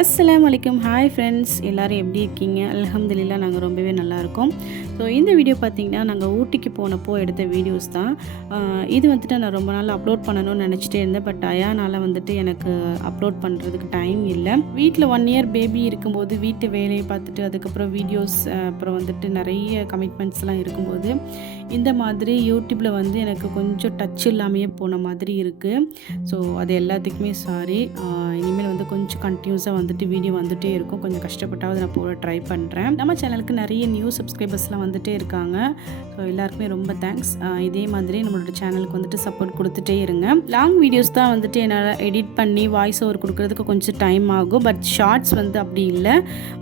அஸ்ஸலாமு அலைக்கும். Hi friends, எல்லோரும் எப்படி இருக்கீங்க? அல்ஹம்துலில்லாஹ் நாங்கள் ரொம்பவே நல்லாயிருக்கோம். ஸோ இந்த வீடியோ பார்த்திங்கன்னா நாங்கள் ஊட்டிக்கு போனப்போ எடுத்த வீடியோஸ் தான். இது வந்துட்டு நான் ரொம்ப நாள் அப்லோட் பண்ணணும்னு நினச்சிட்டே இருந்தேன். பட் அயானால் வந்துட்டு எனக்கு அப்லோட் பண்ணுறதுக்கு டைம் இல்லை. வீட்டில் 1 இயர் பேபி இருக்கும்போது வீட்டு வேலையை பார்த்துட்டு அதுக்கப்புறம் வீடியோஸ் அப்புறம் வந்துட்டு நிறைய கமிட்மெண்ட்ஸ்லாம் இருக்கும்போது இந்த மாதிரி யூடியூப்பில் வந்து எனக்கு கொஞ்சம் டச் இல்லாமையே போன மாதிரி இருக்குது. ஸோ அது எல்லாத்துக்குமே சாரி. இனிமேல் வந்து கொஞ்சம் கண்டினியூஸாக வந்துட்டு வீடியோ வந்துகிட்டே இருக்கும். கொஞ்சம் கஷ்டப்பட்டாவது நான் போட ட்ரை பண்ணுறேன். நம்ம சேனலுக்கு நிறைய நியூ சப்ஸ்கிரைபர்ஸ்லாம் வந்துகிட்டே இருக்காங்க. ஸோ எல்லாருக்குமே ரொம்ப தேங்க்ஸ். இதே மாதிரி நம்மளோட சேனலுக்கு வந்துட்டு சப்போர்ட் கொடுத்துட்டே இருங்க. லாங் வீடியோஸ் தான் வந்துட்டு என்னால் எடிட் பண்ணி வாய்ஸ் ஓவர் கொடுக்குறதுக்கு கொஞ்சம் டைம் ஆகும். பட் ஷார்ட்ஸ் வந்து அப்படி இல்லை.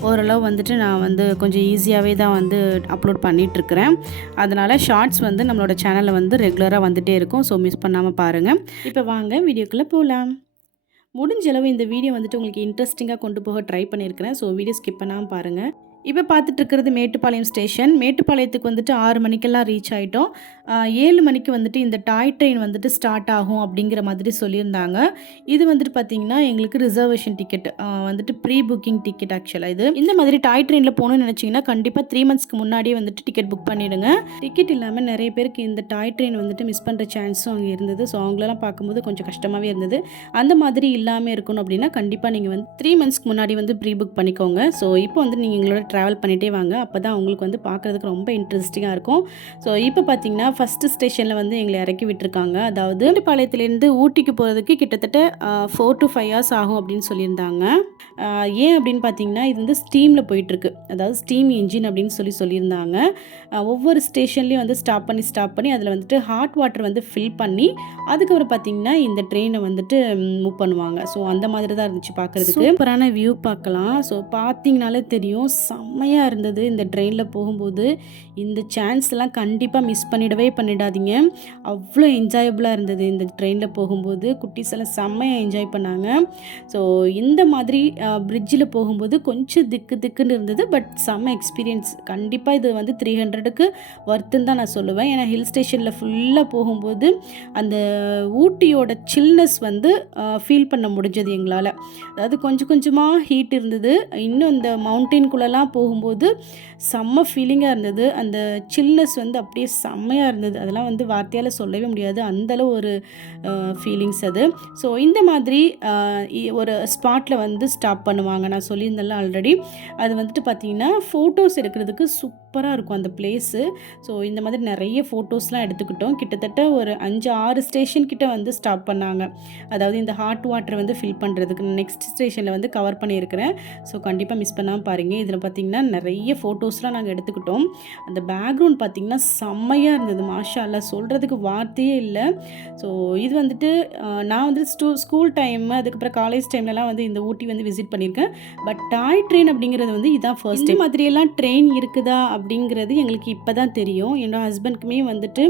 ஓரளவு வந்துட்டு நான் வந்து கொஞ்சம் ஈஸியாகவே தான் வந்து அப்லோட் பண்ணிகிட்ருக்கிறேன். அதனால் ஷார்ட்ஸ் வந்து நம்மளோட சேனலில் வந்து ரெகுலராக வந்துகிட்டே இருக்கும். ஸோ மிஸ் பண்ணாமல் பாருங்கள். இப்போ வாங்க வீடியோக்குள்ளே போகலாம். முடிஞ்சளவு இந்த வீடியோ வந்துட்டு உங்களுக்கு இன்ட்ரெஸ்டிங்காக கொண்டு போக ட்ரை பண்ணியிருக்கிறேன். ஸோ வீடியோ ஸ்கிப் பண்ணாமல் பாருங்கள். இப்போ பார்த்துட்டு இருக்கிறது மேட்டுப்பாளையம் ஸ்டேஷன். மேட்டுப்பாளையத்துக்கு வந்துட்டு 6 மணிக்கெல்லாம் ரீச் ஆகிட்டோம். 7 மணிக்கு வந்துட்டு இந்த டாய் ட்ரெயின் வந்துட்டு ஸ்டார்ட் ஆகும் அப்படிங்கிற மாதிரி சொல்லியிருந்தாங்க. இது வந்துட்டு பார்த்திங்கன்னா எங்களுக்கு ரிசர்வேஷன் டிக்கெட் வந்துட்டு ப்ரீ புக்கிங் டிக்கெட். ஆக்சுவலாக இது இந்த மாதிரி டாய் ட்ரெயினில் போகணும்னு நினச்சிங்கன்னா கண்டிப்பாக 3 மந்த்ஸ்க்கு முன்னாடியே வந்துட்டு டிக்கெட் புக் பண்ணிவிடுங்க. டிக்கெட் இல்லாமல் நிறைய பேருக்கு இந்த டாய் ட்ரெயின் வந்துட்டு மிஸ் பண்ணுற சான்ஸும் அங்கே இருந்தது. ஸோ அவங்களெல்லாம் பார்க்கும்போது கொஞ்சம் கஷ்டமாகவே இருந்தது. அந்த மாதிரி இல்லாமல் இருக்கணும் அப்படின்னா கண்டிப்பாக நீங்கள் வந்து 3 மந்த்ஸ்க்கு முன்னாடி வந்து ப்ரீ புக் பண்ணிக்கோங்க. ஸோ இப்போ வந்து நீங்கள் எங்களோட ட்ராவல் பண்ணிகிட்டே வாங்க. அப்போ தான் உங்களுக்கு வந்து பார்க்குறதுக்கு ரொம்ப இன்ட்ரெஸ்டிங்காக இருக்கும். ஸோ இப்போ பார்த்தீங்கன்னா ஃபஸ்ட்டு ஸ்டேஷனில் வந்து எங்களை இறக்கி விட்டுருக்காங்க. அதாவது மேட்டுப்பாளையத்துலேருந்து ஊட்டிக்கு போகிறதுக்கு கிட்டத்தட்ட 4 to 5 hours ஆகும் அப்படின்னு சொல்லியிருந்தாங்க. ஏன் அப்படின்னு பார்த்தீங்கன்னா இது வந்து ஸ்டீமில் போயிட்டுருக்கு. அதாவது ஸ்டீம் இன்ஜின் அப்படின்னு சொல்லியிருந்தாங்க. ஒவ்வொரு ஸ்டேஷன்லேயும் வந்து ஸ்டாப் பண்ணி அதில் வந்துட்டு ஹாட் வாட்டர் வந்து ஃபில் பண்ணி அதுக்கப்புறம் பார்த்தீங்கன்னா இந்த ட்ரெயினை வந்துட்டு மூவ் பண்ணுவாங்க. ஸோ அந்த மாதிரி தான் இருந்துச்சு பார்க்குறதுக்கு. சூப்பரான வியூ பார்க்கலாம். ஸோ பார்த்தீங்கனாலே தெரியும் செம்மையாக இருந்தது. இந்த ட்ரெயினில் போகும்போது இந்த சான்ஸ்லாம் கண்டிப்பாக மிஸ் பண்ணிடாதீங்க. அவ்வளோ என்ஜாயபுளாக இருந்தது இந்த ட்ரெயினில் போகும்போது. குட்டீஸ் எல்லாம் செம்மையாக என்ஜாய் பண்ணாங்க. ஸோ இந்த மாதிரி பிரிட்ஜில் போகும்போது கொஞ்சம் திக்குன்னு இருந்தது. பட் செம்ம எக்ஸ்பீரியன்ஸ். கண்டிப்பாக இது வந்து 300க்கு ஒர்த்துன்னு தான் நான் சொல்லுவேன். ஏன்னா ஹில் ஸ்டேஷனில் ஃபுல்லாக போகும்போது அந்த ஊட்டியோட சில்னஸ் வந்து ஃபீல் பண்ண முடிஞ்சது எங்களால். அதாவது கொஞ்சமாக ஹீட் இருந்தது. இன்னும் இந்த மவுண்டெயின்குள்ளெல்லாம் போகும்போது செம்ம ஃபீலிங்காக இருந்தது. அந்த சில்னஸ் வந்து அப்படியே செம்மையாக இருந்தது. அதெல்லாம் வந்து வார்த்தையால் சொல்லவே முடியாது. அந்தளவு ஒரு ஃபீலிங்ஸ் அது. ஸோ இந்த மாதிரி ஒரு ஸ்பாட்டில் வந்து ஸ்டாப் பண்ணுவாங்க. நான் சொல்லியிருந்தேன்ல ஆல்ரெடி. அது வந்துட்டு பார்த்திங்கன்னா ஃபோட்டோஸ் எடுக்கிறதுக்கு சூப்பராக இருக்கும் அந்த பிளேஸு. ஸோ இந்த மாதிரி நிறைய ஃபோட்டோஸ்லாம் எடுத்துக்கிட்டோம். கிட்டத்தட்ட ஒரு 5-6 ஸ்டேஷன் கிட்ட வந்து ஸ்டாப் பண்ணாங்க. அதாவது இந்த ஹாட் வாட்டர் வந்து ஃபில் பண்ணுறதுக்கு நெக்ஸ்ட் ஸ்டேஷனில் வந்து கவர் பண்ணியிருக்கிறேன். ஸோ கண்டிப்பாக மிஸ் பண்ணாமல் பாருங்கள். இதில் பார்த்திங்கன்னா நிறைய ஃபோட்டோஸ்லாம் நாங்கள் எடுத்துக்கிட்டோம். அந்த பேக்ரவுண்ட் பார்த்திங்கன்னா செம்மையாக இருந்தது. மாஷா அல்லாஹ், சொல்கிறதுக்கு வார்த்தையே இல்லை. ஸோ இது வந்துட்டு நான் வந்து ஸ்கூல் டைம் அதுக்கப்புறம் காலேஜ் டைம்லலாம் வந்து இந்த ஊட்டி வந்து விசிட் பண்ணியிருக்கேன். பட் டாய் ட்ரெயின் அப்படிங்கிறது வந்து இதுதான் ஃபர்ஸ்ட் டைம். மாதிரியெல்லாம் ட்ரெயின் இருக்குதா அப்படிங்கிறது எங்களுக்கு இப்போ தான் தெரியும். என்னோட ஹஸ்பண்ட்க்குமே வந்துட்டு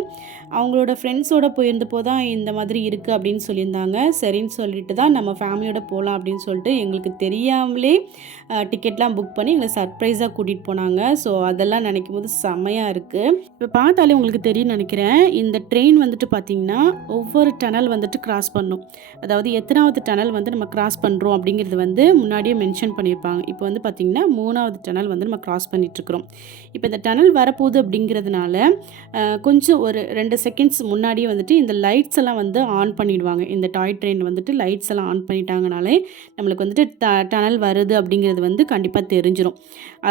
அவங்களோட ஃப்ரெண்ட்ஸோடு போயிருந்தப்போ தான் இந்த மாதிரி இருக்குது அப்படின்னு சொல்லியிருந்தாங்க. சரின்னு சொல்லிட்டு தான் நம்ம ஃபேமிலியோடு போகலாம் அப்படின்னு சொல்லிட்டு எங்களுக்கு தெரியாமலே டிக்கெட்லாம் புக் பண்ணி எங்களை சர்ப்ரைஸாக கூட்டிகிட்டு போனாங்க. ஸோ அதெல்லாம் நினைக்கும் போது செம்மையாக இருக்குது. இப்போ பார்த்தாலே உங்களுக்கு தெரியும் நினைக்கிறேன். இந்த ட்ரெயின் வந்துட்டு பார்த்திங்கன்னா ஒவ்வொரு டனல் வந்துட்டு கிராஸ் பண்ணும். அதாவது எத்தனாவது டனல் வந்து நம்ம கிராஸ் பண்ணுறோம் அப்படிங்கிறது வந்து முன்னாடியே மென்ஷன் பண்ணியிருப்பாங்க. இப்போ வந்து பார்த்திங்கன்னா 3வது டனல் வந்து நம்ம கிராஸ் பண்ணிகிட்ருக்குறோம். இப்போ இந்த டனல் வரப்போகுது அப்படிங்கிறதுனால கொஞ்சம் ஒரு 2 செகண்ட்ஸ் முன்னாடியே வந்துட்டு இந்த லைட்ஸ் எல்லாம் வந்து ஆன் பண்ணிவிடுவாங்க. இந்த டாய் ட்ரெயின் வந்துட்டு லைட்ஸ் எல்லாம் ஆன் பண்ணிட்டாங்கனாலே நம்மளுக்கு வந்துட்டு டனல் வருது அப்படிங்கிறது வந்து கண்டிப்பாக தெரிஞ்சிடும்.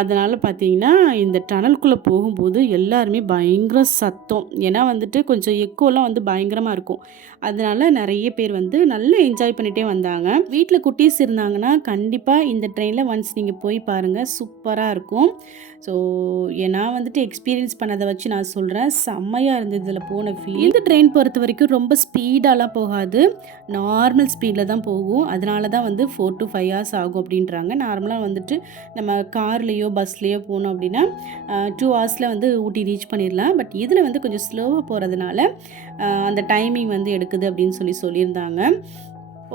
அதனால் பார்த்திங்கன்னா இந்த டனலுக்குள்ளே போகும்போது எல்லாருமே பயங்கர சத்தம். ஏன்னா வந்துட்டு கொஞ்சம் எக்கோலாம் வந்து பயங்கரமாக இருக்கும். அதனால் நிறைய பேர் வந்து நல்லா என்ஜாய் பண்ணிகிட்டே வந்தாங்க. வீட்டில் குட்டீஸ் இருந்தாங்கன்னா கண்டிப்பாக இந்த ட்ரெயினில் ஒன்ஸ் நீங்கள் போய் பாருங்கள். சூப்பராக இருக்கும். ஸோ நான் வந்துட்டு எக்ஸ்பீரியன்ஸ் பண்ணதை வச்சு நான் சொல்கிறேன். செம்மையாக இருந்தது இதில் போன ஃபீல். இந்த ட்ரெயின் பொறுத்த வரைக்கும் ரொம்ப ஸ்பீடாலாம் போகாது. நார்மல் ஸ்பீடில் தான் போகும். அதனால தான் வந்து 4 to 5 hours ஆகும் அப்படின்றாங்க. நார்மலாக வந்துட்டு நம்ம கார்லேயோ பஸ்லேயோ போனோம் அப்படின்னா 2 hours வந்து ஊட்டி ரீச் பண்ணிடலாம். பட் இதில் வந்து கொஞ்சம் ஸ்லோவாக போகிறதுனால அந்த டைமிங் வந்து எடுக்குது அப்படின்னு சொல்லியிருந்தாங்க.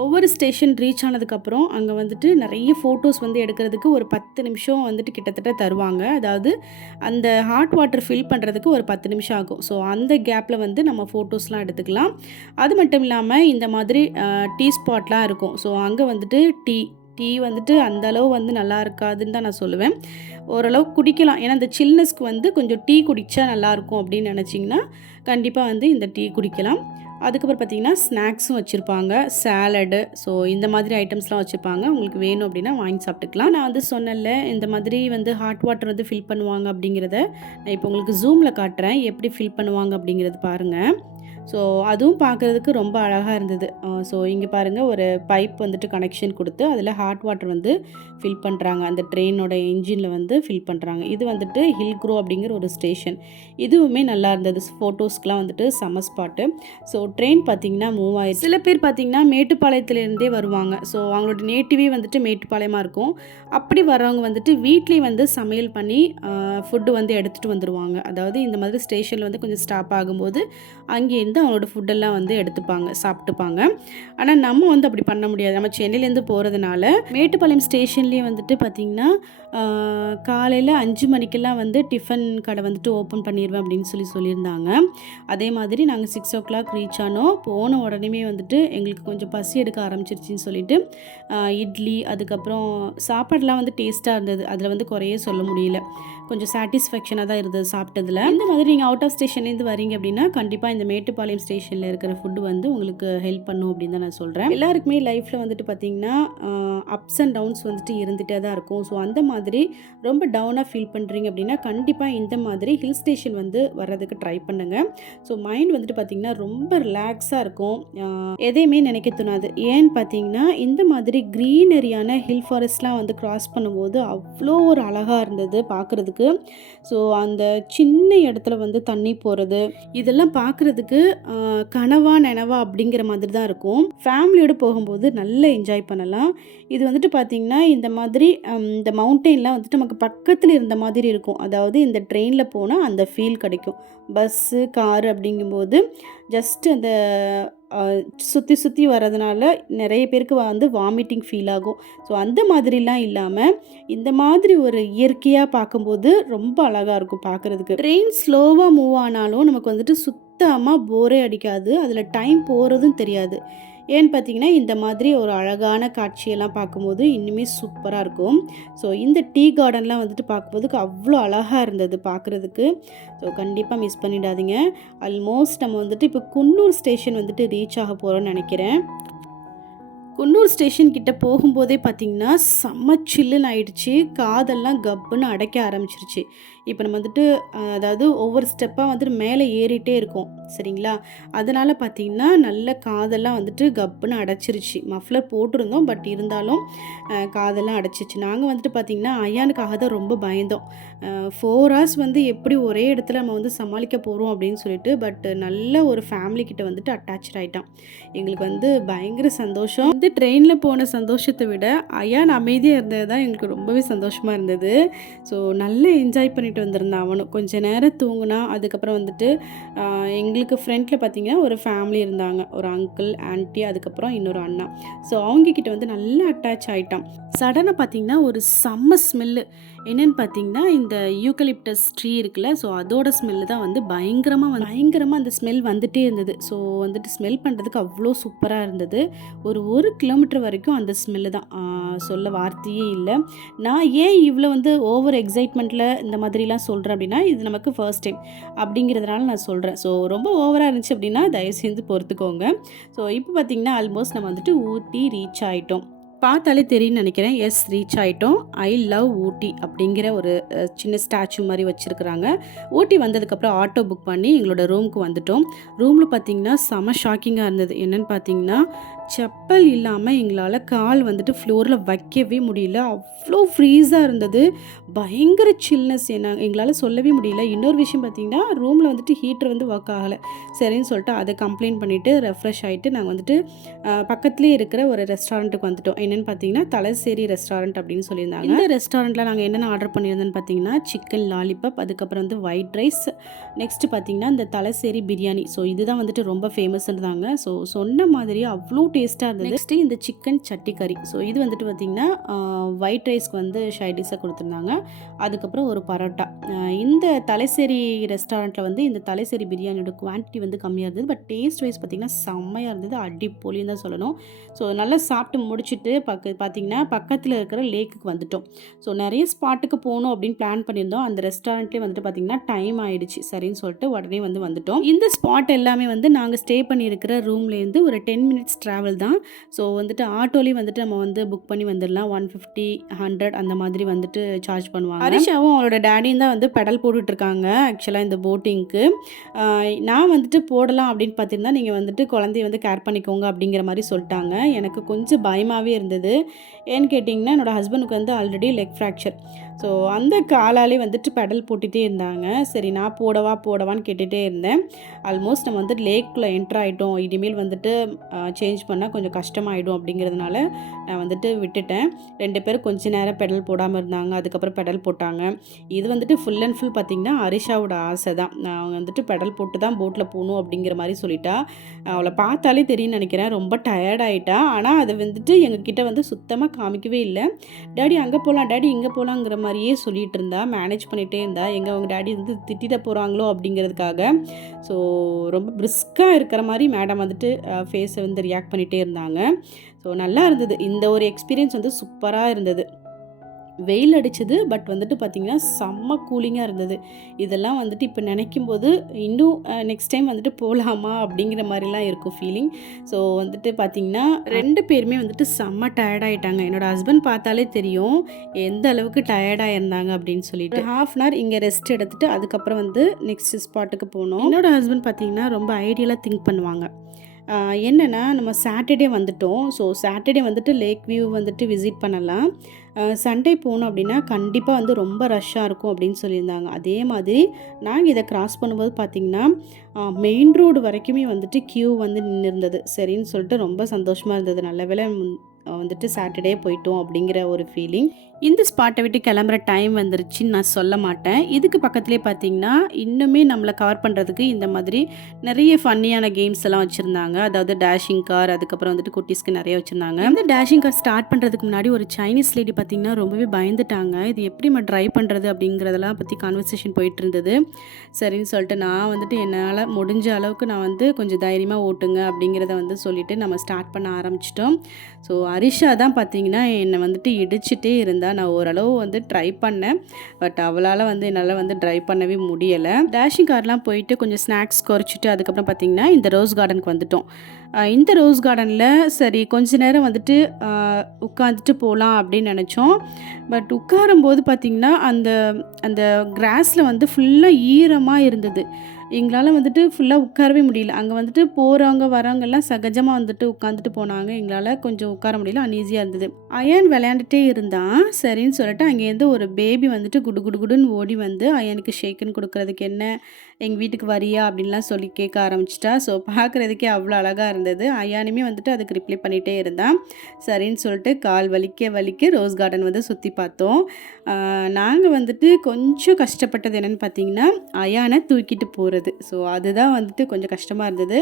ஒவ்வொரு ஸ்டேஷன் ரீச் ஆனதுக்கப்புறம் அங்கே வந்துட்டு நிறைய ஃபோட்டோஸ் வந்து எடுக்கிறதுக்கு ஒரு 10 நிமிஷம் வந்துட்டு கிட்டத்தட்ட தருவாங்க. அதாவது அந்த ஹாட் வாட்டர் ஃபில் பண்ணுறதுக்கு ஒரு 10 நிமிஷம் ஆகும். ஸோ அந்த கேப்பில் வந்து நம்ம ஃபோட்டோஸ்லாம் எடுத்துக்கலாம். அது மட்டும் இல்லாமல் இந்த மாதிரி டீ ஸ்பாட்லாம் இருக்கும். ஸோ அங்கே வந்துட்டு டீ டீ வந்துட்டு அந்த அளவு வந்து நல்லா இருக்காதுன்னு தான் நான் சொல்லுவேன். ஓரளவு குடிக்கலாம். ஏன்னா இந்த சில்னஸ்க்கு வந்து கொஞ்சம் டீ குடித்தா நல்லாயிருக்கும் அப்படின்னு நினச்சிங்கன்னா கண்டிப்பாக வந்து இந்த டீ குடிக்கலாம். அதுக்கப்புறம் பார்த்திங்கன்னா ஸ்நாக்ஸும் வச்சுருப்பாங்க, சேலடு. ஸோ இந்த மாதிரி ஐட்டம்ஸ்லாம் வச்சுருப்பாங்க. உங்களுக்கு வேணும் அப்படின்னா வாங்கி சாப்பிட்டுக்கலாம். நான் வந்து சொன்னேன்ல, இந்த மாதிரி வந்து ஹாட் வாட்டர் வந்து ஃபில் பண்ணுவாங்க அப்படிங்கிறத நான் இப்போ உங்களுக்கு ஜூமில் காட்டுறேன். எப்படி ஃபில் பண்ணுவாங்க அப்படிங்கிறது பாருங்கள். ஸோ அதுவும் பார்க்குறதுக்கு ரொம்ப அழகாக இருந்தது. ஸோ இங்கே பாருங்கள், ஒரு பைப் வந்துட்டு கனெக்ஷன் கொடுத்து அதில் ஹாட் வாட்டர் வந்து ஃபில் பண்ணுறாங்க. அந்த ட்ரெயினோட இன்ஜினில் வந்து ஃபில் பண்ணுறாங்க. இது வந்துட்டு ஹில் க்ரோ அப்படிங்கிற ஒரு ஸ்டேஷன். இதுவுமே நல்லா இருந்தது. ஃபோட்டோஸ்க்கெலாம் வந்துட்டு செம ஸ்பாட்டு. ஸோ ட்ரெயின் பார்த்திங்கன்னா மூவ் ஆயிடுச்சு. சில பேர் பார்த்திங்கன்னா மேட்டுப்பாளையத்துலேருந்தே வருவாங்க. ஸோ அவங்களோட நேட்டிவே வந்துட்டு மேட்டுப்பாளையமாக இருக்கும். அப்படி வர்றவங்க வந்துட்டு வீட்லேயே வந்து சமையல் பண்ணி ஃபுட்டு வந்து எடுத்துகிட்டு வந்துடுவாங்க. அதாவது இந்த மாதிரி ஸ்டேஷனில் வந்து கொஞ்சம் ஸ்டாப் ஆகும்போது அங்கேருந்து அவங்களோட ஃபுட்டெல்லாம் வந்து எடுத்துப்பாங்க, சாப்பிட்டுப்பாங்க. ஆனால் நம்ம வந்து அப்படி பண்ண முடியாது. நம்ம சென்னையிலேருந்து போகிறதுனால மேட்டுப்பாளையம் ஸ்டேஷன்லேயே வந்துட்டு பார்த்திங்கன்னா காலையில் 5 மணிக்கெல்லாம் வந்து டிஃபன் கடை வந்துட்டு ஓப்பன் பண்ணிடுவேன் அப்படின்னு சொல்லியிருந்தாங்க. அதே மாதிரி நாங்கள் 6 ரீச் ஆனோம். போன உடனே வந்துட்டு எங்களுக்கு கொஞ்சம் பசி எடுக்க ஆரம்பிச்சிருச்சின்னு சொல்லிட்டு இட்லி, அதுக்கப்புறம் சாப்பாடெலாம் வந்து டேஸ்ட்டாக இருந்தது. அதில் வந்து குறையே சொல்ல முடியல. கொஞ்சம் சாட்டிஸ்ஃபேக்ஷனாக தான் இருந்தது சாப்பிட்டதில். இந்த மாதிரி நீங்கள் அவுட் ஆஃப் ஸ்டேஷன்லேருந்து வரீங்க அப்படின்னா கண்டிப்பாக இந்த மேட்டுப்பாளையம் ஸ்டேஷனில் இருக்கிற ஃபுட்டு வந்து உங்களுக்கு ஹெல்ப் பண்ணும் அப்படின்னு தான் நான் சொல்கிறேன். எல்லாருக்குமே லைஃப்பில் வந்துட்டு பார்த்திங்கன்னா அப்ஸ் அண்ட் டவுன்ஸ் வந்துட்டு இருந்துகிட்டே தான் இருக்கும். ஸோ அந்த மாதிரி ரொம்ப டவுனாக ஃபீல் பண்ணுறீங்க அப்படின்னா கண்டிப்பாக இந்த மாதிரி ஹில் ஸ்டேஷன் வந்து வர்றதுக்கு ட்ரை பண்ணுங்கள். ஸோ மைண்ட் வந்துட்டு பார்த்திங்கன்னா ரொம்ப ரிலாக்ஸாக இருக்கும். எதையுமே நினைக்க தோணாது. ஏன்னு பார்த்தீங்கன்னா இந்த மாதிரி க்ரீனரியான ஹில் ஃபாரஸ்ட்லாம் வந்து க்ராஸ் பண்ணும்போது அவ்வளோ ஒரு அழகாக இருந்தது பார்க்குறதுக்கு. ஸோ அந்த சின்ன இடத்துல வந்து தண்ணி போகிறது இதெல்லாம் பார்க்குறதுக்கு கனவா நனவா அப்படிங்கிற மாதிரி தான் இருக்கும். ஃபேமிலியோடு போகும்போது நல்லா என்ஜாய் பண்ணலாம். இது வந்துட்டு பார்த்திங்கன்னா இந்த மாதிரி இந்த மவுண்டெயின்லாம் வந்துட்டு நமக்கு பக்கத்தில் இருந்த மாதிரி இருக்கும். அதாவது இந்த ட்ரெயினில் போனால் அந்த ஃபீல் கிடைக்கும். பஸ்ஸு, காரு அப்படிங்கும்போது ஜஸ்ட் அந்த சுற்றி சுற்றி வர்றதுனால நிறைய பேருக்கு வந்து வாமிட்டிங் ஃபீல் ஆகும். ஸோ அந்த மாதிரிலாம் இல்லாமல் இந்த மாதிரி ஒரு இயற்கையாக பார்க்கும்போது ரொம்ப அழகாக இருக்கும் பார்க்குறதுக்கு. ட்ரெயின் ஸ்லோவாக மூவ் ஆனாலும் நமக்கு வந்துட்டு சுத்தமாக போரே அடிக்காது. அதில் டைம் போகிறதும் தெரியாது. ஏன்னு பார்த்தீங்கன்னா இந்த மாதிரி ஒரு அழகான காட்சியெல்லாம் பார்க்கும்போது இன்னுமே சூப்பராக இருக்கும். ஸோ இந்த டீ கார்டன்லாம் வந்துட்டு பார்க்கும்போதுக்கு அவ்வளோ அழகாக இருந்தது பார்க்குறதுக்கு. ஸோ கண்டிப்பாக மிஸ் பண்ணிடாதீங்க. ஆல்மோஸ்ட் நம்ம வந்துட்டு இப்போ குன்னூர் ஸ்டேஷன் வந்துட்டு ரீச் ஆக போகிறோம்னு நினைக்கிறேன். குன்னூர் ஸ்டேஷன் கிட்ட போகும்போதே பார்த்திங்கன்னா செம்ம சில்லுன்னு ஆயிடுச்சு. காதெல்லாம் கப்புன்னு அடைக்க ஆரம்பிச்சிருச்சு. இப்போ நம்ம வந்துட்டு அதாவது ஒவ்வொரு ஸ்டெப்பாக வந்துட்டு மேலே ஏறிட்டே இருக்கோம் சரிங்களா. அதனால் பார்த்திங்கன்னா நல்ல காதெல்லாம் வந்துட்டு கப்புன்னு அடைச்சிருச்சு. மஃப்ளர் போட்டிருந்தோம், பட் இருந்தாலும் காதெல்லாம் அடைச்சிச்சு. நாங்கள் வந்துட்டு பார்த்திங்கன்னா அயானுக்காக தான் ரொம்ப பயந்தோம். 4 hours வந்து எப்படி ஒரே இடத்துல நம்ம வந்து சமாளிக்க போகிறோம் அப்படின்னு சொல்லிட்டு. பட் நல்ல ஒரு ஃபேமிலி கிட்ட வந்துட்டு அட்டாச் ஆகிட்டான். எங்களுக்கு வந்து பயங்கர சந்தோஷம். வந்து ட்ரெயினில் போன சந்தோஷத்தை விட அயான் அமைதியாக இருந்தது தான் எங்களுக்கு ரொம்பவே சந்தோஷமாக இருந்தது. ஸோ நல்லா என்ஜாய் பண்ணிட்டு வந்திருந்தான் அவனும். கொஞ்சம் நேரம் தூங்குனா. அதுக்கப்புறம் வந்துட்டு எங்களுக்கு ஃப்ரெண்டில் பார்த்திங்கன்னா ஒரு ஃபேமிலி இருந்தாங்க. ஒரு அங்கிள், ஆன்ட்டி, அதுக்கப்புறம் இன்னொரு அண்ணா. ஸோ அவங்கக்கிட்ட வந்து நல்லா அட்டாச் ஆகிட்டான். சடனாக பார்த்திங்கன்னா ஒரு செம்ம ஸ்மெல்லு. என்னென்னு பார்த்தீங்கன்னா இந்த யூக்கலிப்டஸ் ட்ரீ இருக்குல்ல, ஸோ அதோட ஸ்மெல்லு தான் வந்து பயங்கரமாக அந்த ஸ்மெல் வந்துகிட்டே இருந்தது. ஸோ வந்துட்டு ஸ்மெல் பண்ணுறதுக்கு அவ்வளோ சூப்பராக இருந்தது. ஒரு கிலோமீட்டர் வரைக்கும் அந்த ஸ்மெல்லு தான், சொல்ல வார்த்தையே இல்லை. நான் ஏன் இவ்வளோ வந்து ஓவர் எக்ஸைட்மெண்ட்டில் இந்த மாதிரிலாம் சொல்கிறேன் அப்படின்னா, இது நமக்கு ஃபர்ஸ்ட் டைம் அப்படிங்கிறதுனால நான் சொல்கிறேன். ஸோ ரொம்ப ஓவராக இருந்துச்சு அப்படின்னா தயவு செஞ்சு பொறுத்துக்கோங்க. ஸோ இப்போ பார்த்திங்கன்னா ஆல்மோஸ்ட் நம்ம வந்துட்டு ஊட்டி ரீச் ஆகிட்டோம். பார்த்தாலே தெரியும்னு நினைக்கிறேன். எஸ், ரீச் ஆகிட்டோம். ஐ லவ் ஊட்டி அப்படிங்கிற ஒரு சின்ன ஸ்டாச்சு மாதிரி வச்சுருக்குறாங்க. ஊட்டி வந்ததுக்கப்புறம் ஆட்டோ புக் பண்ணி எங்களோட ரூமுக்கு வந்துட்டோம். ரூமில் பார்த்திங்கன்னா செம ஷாக்கிங்காக இருந்தது. என்னென்னு பார்த்தீங்கன்னா செப்பல் இல்லாமல் எங்களால் கால் வந்துட்டு ஃப்ளோரில் வைக்கவே முடியல. அவ்வளோ ஃப்ரீஸாக இருந்தது. பயங்கர சில்னஸ். எங்களால் சொல்லவே முடியல. இன்னொரு விஷயம் பார்த்திங்கன்னா ரூமில் வந்துட்டு ஹீட்டர் வந்து ஒர்க் ஆகலை. சரின்னு சொல்லிட்டு அதை கம்ப்ளைண்ட் பண்ணிவிட்டு ரெஃப்ரெஷ் ஆகிட்டு நாங்கள் வந்துட்டு பக்கத்துலேயே இருக்கிற ஒரு ரெஸ்டாரண்ட்டுக்கு வந்துட்டோம். என்னென்னு பார்த்தீங்கன்னா தலசேரி ரெஸ்டாரண்ட் அப்படின்னு சொல்லியிருந்தாங்க. இந்த ரெஸ்டாரண்ட்டில் நாங்கள் என்னென்ன ஆர்டர் பண்ணியிருந்தோன்னு பார்த்தீங்கன்னா சிக்கன் லாலிபப், அதுக்கப்புறம் வந்து ஒயிட் ரைஸ், நெக்ஸ்ட்டு பார்த்தீங்கன்னா இந்த தலசேரி பிரியாணி. ஸோ இதுதான் வந்துட்டு ரொம்ப ஃபேமஸ்ன்றாங்க. ஸோ சொன்ன மாதிரி அவ்வளோ டேஸ்ட்டாக இருந்தது. நெக்ஸ்ட்டு இந்த சிக்கன் சட்டி கறி. ஸோ இது வந்துட்டு பார்த்திங்கன்னா ஒயிட் ரைஸ்க்கு வந்து ஷைடிஷாக கொடுத்துருந்தாங்க. அதுக்கப்புறம் ஒரு பரோட்டா. இந்த தலைசேரி ரெஸ்டாரண்ட்டில் வந்து இந்த தலைசேரி பிரியாணியோட குவான்டிட்டி வந்து கம்மியாக இருந்தது. பட் டேஸ்ட் வைஸ் பார்த்திங்கன்னா செம்மையாக இருந்தது. அடிப்பொலின்னு தான் சொல்லணும். ஸோ நல்லா சாப்பிட்டு முடிச்சுட்டு பார்த்திங்கன்னா பக்கத்தில் இருக்கிற லேக்குக்கு வந்துட்டோம். ஸோ நிறைய ஸ்பாட்டுக்கு போகணும் அப்படின்னு பிளான் பண்ணியிருந்தோம். அந்த ரெஸ்டாரண்ட்லேயே வந்துட்டு பார்த்திங்கன்னா டைம் ஆகிடுச்சு. சரின்னு சொல்லிட்டு உடனே வந்துட்டோம். இந்த ஸ்பாட் எல்லாமே வந்து நாங்கள் ஸ்டே பண்ணியிருக்கிற ரூம்லேருந்து ஒரு 10 மினிட்ஸ் ட்ராவல் தான். ஸோ வந்துட்டு ஆட்டோலேயே வந்துட்டு நம்ம வந்து புக் பண்ணி வந்துடலாம். 150, 100 அந்த மாதிரி வந்துட்டு சார்ஜ் பண்ணுவாங்க. ஹரிஷாவும் அவளோட டேடியும் தான் வந்து பெடல் போட்டுட்ருக்காங்க ஆக்சுவலாக இந்த போட்டிங்க்கு. நான் வந்துட்டு போடலாம் அப்படின்னு பார்த்திருந்தா நீங்கள் வந்துட்டு குழந்தைய வந்து கேர் பண்ணிக்கோங்க அப்படிங்கிற மாதிரி சொல்லிட்டாங்க. எனக்கு கொஞ்சம் பயமாகவே இருந்தது. ஏன்னு கேட்டிங்கன்னா என்னோடய ஹஸ்பண்டுக்கு வந்து ஆல்ரெடி லெக் ஃப்ராக்சர். ஸோ அந்த காலாலே வந்துட்டு பெடல் போட்டுகிட்டே இருந்தாங்க. சரி நான் போடவான்னு கேட்டுகிட்டே இருந்தேன். ஆல்மோஸ்ட் நம்ம வந்து லேக்கில் என்ட்ரு ஆகிட்டோம். இனிமேல் வந்துட்டு சேஞ்ச் பண்ணால் கொஞ்சம் கஷ்டமாயிடும் அப்படிங்கிறதுனால நான் வந்துட்டு விட்டுட்டேன். 2 பேரும் கொஞ்ச நேரம் பெடல் போடாமல் இருந்தாங்க. அதுக்கப்புறம் பெடல் போட்டாங்க. இது வந்துட்டு ஃபுல் அண்ட் ஃபுல் பார்த்திங்கன்னா ஹரிஷாவோட ஆசை தான். அவங்க வந்துட்டு பெடல் போட்டு தான் போட்டில் போகணும் அப்படிங்கிற மாதிரி சொல்லிட்டா. அவளை பார்த்தாலே தெரியும்னு நினைக்கிறேன். ரொம்ப டயர்ட் ஆகிட்டா. ஆனால் அதை வந்துட்டு எங்ககிட்ட வந்து சுத்தமாக காமிக்கவே இல்லை. டேடி அங்கே போகலாம், டேடி இங்கே போகலாங்கிற மாதிரியே சொல்லிகிட்டு இருந்தா. மேனேஜ் பண்ணிகிட்டே இருந்தா. அவங்க டேடி வந்து திட்டிட போகிறாங்களோ அப்படிங்கிறதுக்காக. ஸோ ரொம்ப பிரிஸ்காக இருக்கிற மாதிரி மேடம் வந்துட்டு ஃபேஸை வந்து ரியாக்ட் பண்ணிகிட்டே இருந்தாங்க. ஸோ நல்லா இருந்தது. இந்த ஒரு எக்ஸ்பீரியன்ஸ் வந்து சூப்பராக இருந்தது. வெயில் அடிச்சது. பட் வந்துட்டு பார்த்திங்கன்னா செம்ம கூலிங்காக இருந்தது. இதெல்லாம் வந்துட்டு இப்போ நினைக்கும்போது இன்னும் நெக்ஸ்ட் டைம் வந்துட்டு போகலாமா அப்படிங்கிற மாதிரிலாம் இருக்கும் ஃபீலிங். ஸோ வந்துட்டு பார்த்திங்கன்னா 2 பேருமே வந்துட்டு செம்ம டயர்டாகிட்டாங்க. என்னோடய ஹஸ்பண்ட் பார்த்தாலே தெரியும் எந்த அளவுக்கு டயர்டாக இருந்தாங்க அப்படின்னு சொல்லிட்டு. ½ அன் ஹவர் இங்கே ரெஸ்ட் எடுத்துகிட்டு அதுக்கப்புறம் வந்து நெக்ஸ்ட் ஸ்பாட்டுக்கு போனோம். என்னோடய ஹஸ்பண்ட் பார்த்திங்கன்னா ரொம்ப ஐடியலாக திங்க் பண்ணுவாங்க. என்னென்னா நம்ம சாட்டர்டே வந்துட்டோம். ஸோ சாட்டர்டே வந்துட்டு லேக் வியூ வந்துட்டு விசிட் பண்ணலாம். சண்டே போனோம் அப்படின்னா கண்டிப்பாக வந்து ரொம்ப ரஷ்ஷாக இருக்கும் அப்படின்னு சொல்லியிருந்தாங்க. அதே மாதிரி நாங்கள் இதை கிராஸ் பண்ணும்போது பார்த்திங்கன்னா மெயின் ரோடு வரைக்குமே வந்துட்டு க்யூ வந்து நின்று இருந்தது. சரின்னு சொல்லிட்டு ரொம்ப சந்தோஷமாக இருந்தது. நல்ல வேளை வந்துட்டு சாட்டர்டே போயிட்டோம் அப்படிங்கிற ஒரு ஃபீலிங். இந்த ஸ்பாட்டை விட்டு கிளம்புற டைம் வந்துருச்சுன்னு நான் சொல்ல மாட்டேன். இதுக்கு பக்கத்துலேயே பார்த்திங்கன்னா இன்னுமே நம்மளை கவர் பண்ணுறதுக்கு இந்த மாதிரி நிறைய ஃபன்னியான கேம்ஸ் எல்லாம் வச்சுருந்தாங்க. அதாவது டேஷிங் கார், அதுக்கப்புறம் வந்துட்டு குட்டீஸ்க்கு நிறைய வச்சுருந்தாங்க. இந்த டேஷிங் கார் ஸ்டார்ட் பண்ணுறதுக்கு முன்னாடி ஒரு சைனீஸ் லேடி பார்த்திங்கன்னா ரொம்பவே பயந்துட்டாங்க. இது எப்படி நம்ம ட்ரைவ் பண்ணுறது அப்படிங்கிறதெல்லாம் பற்றி கான்வர்சேஷன் போயிட்டு இருந்தது. சரின்னு சொல்லிட்டு நான் வந்துட்டு என்னால் முடிஞ்ச அளவுக்கு நான் வந்து கொஞ்சம் தைரியமாக ஓட்டுங்க அப்படிங்கிறத வந்து சொல்லிவிட்டு நம்ம ஸ்டார்ட் பண்ண ஆரம்பிச்சிட்டோம். ஸோ ஹரிஷா தான் பார்த்திங்கன்னா என்னை வந்துட்டு இடிச்சிட்டே இருந்தா. நான் ஓரளவு வந்து ட்ரை பண்ணேன். பட் அவளால் வந்து என்னால் வந்து ட்ரைவ் பண்ணவே முடியலை. டேஷிங் கார்லாம் போயிட்டு கொஞ்சம் ஸ்நாக்ஸ் குறைச்சிட்டு அதுக்கப்புறம் பார்த்திங்கன்னா இந்த ரோஸ் கார்டனுக்கு வந்துட்டோம். இந்த ரோஸ் கார்டனில் சரி கொஞ்ச நேரம் வந்துட்டு உட்காந்துட்டு போகலாம் அப்படின்னு நினச்சோம். பட் உட்காரும்போது பார்த்திங்கன்னா அந்த அந்த கிராஸில் வந்து ஃபுல்லாக ஈரமாக இருந்தது. எங்களால் வந்துட்டு ஃபுல்லாக உட்காரவே முடியல. அங்கே வந்துட்டு போகிறவங்க வரவங்கெல்லாம் சகஜமாக வந்துட்டு உட்காந்துட்டு போனாங்க. எங்களால் கொஞ்சம் உட்கார முடியல. அன்ஈஸியாக இருந்தது. அயான் விளையாண்டுட்டே இருந்தான். சரின்னு சொல்லிட்டு அங்கேருந்து ஒரு பேபி வந்துட்டு குடுன்னு ஓடி வந்து அயானுக்கு ஷேக்குன்னு கொடுக்குறதுக்கு என்ன எங்கள் வீட்டுக்கு வரியா அப்படின்லாம் சொல்லி கேட்க ஆரம்பிச்சிட்டா. ஸோ பார்க்குறதுக்கே அவ்வளோ அழகாக இருந்தது. அயானுமே வந்துட்டு அதுக்கு ரிப்ளை பண்ணிகிட்டே இருந்தான். சரின்னு சொல்லிட்டு கால் வலிக்க ரோஸ் கார்டன் வந்து சுற்றி பார்த்தோம். நாங்கள் வந்துட்டு கொஞ்சம் கஷ்டப்பட்டது என்னென்னு பார்த்தீங்கன்னா அயானை தூக்கிட்டு போகிறது. ஸோ அதுதான் வந்துட்டு கொஞ்சம் கஷ்டமாக இருந்தது.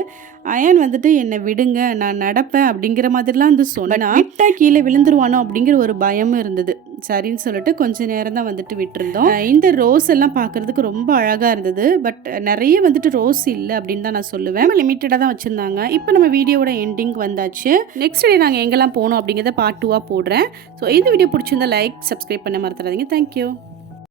அயான் வந்துட்டு என்னை விடுங்க நான் நடப்பேன் அப்படிங்கிற மாதிரிலாம் வந்து சொன்னா விட்டா கீழே விழுந்துருவானோ அப்படிங்கிற ஒரு பயமும் இருந்தது. சரின்னு சொல்லிட்டு கொஞ்சம் நேரம் தான் வந்துட்டு விட்டுருந்தோம். இந்த ரோஸ் எல்லாம் பார்க்குறதுக்கு ரொம்ப அழகாக இருந்தது. பட் நிறைய வந்துட்டு ரோஸ் இல்லை அப்படின்னு தான் நான் சொல்லுவேன். லிமிட்டடாக தான் வச்சுருந்தாங்க. இப்போ நம்ம வீடியோவோட எண்டிங் வந்தாச்சு. நெக்ஸ்ட் டே நாங்கள் எங்கெல்லாம் போனோம் அப்படிங்கிறத பார்ட் 2 போடுறேன். ஸோ இந்த வீடியோ பிடிச்சிருந்தா லைக், சப்ஸ்கிரைப் பண்ண மறந்துடாதீங்க. தேங்க்யூ.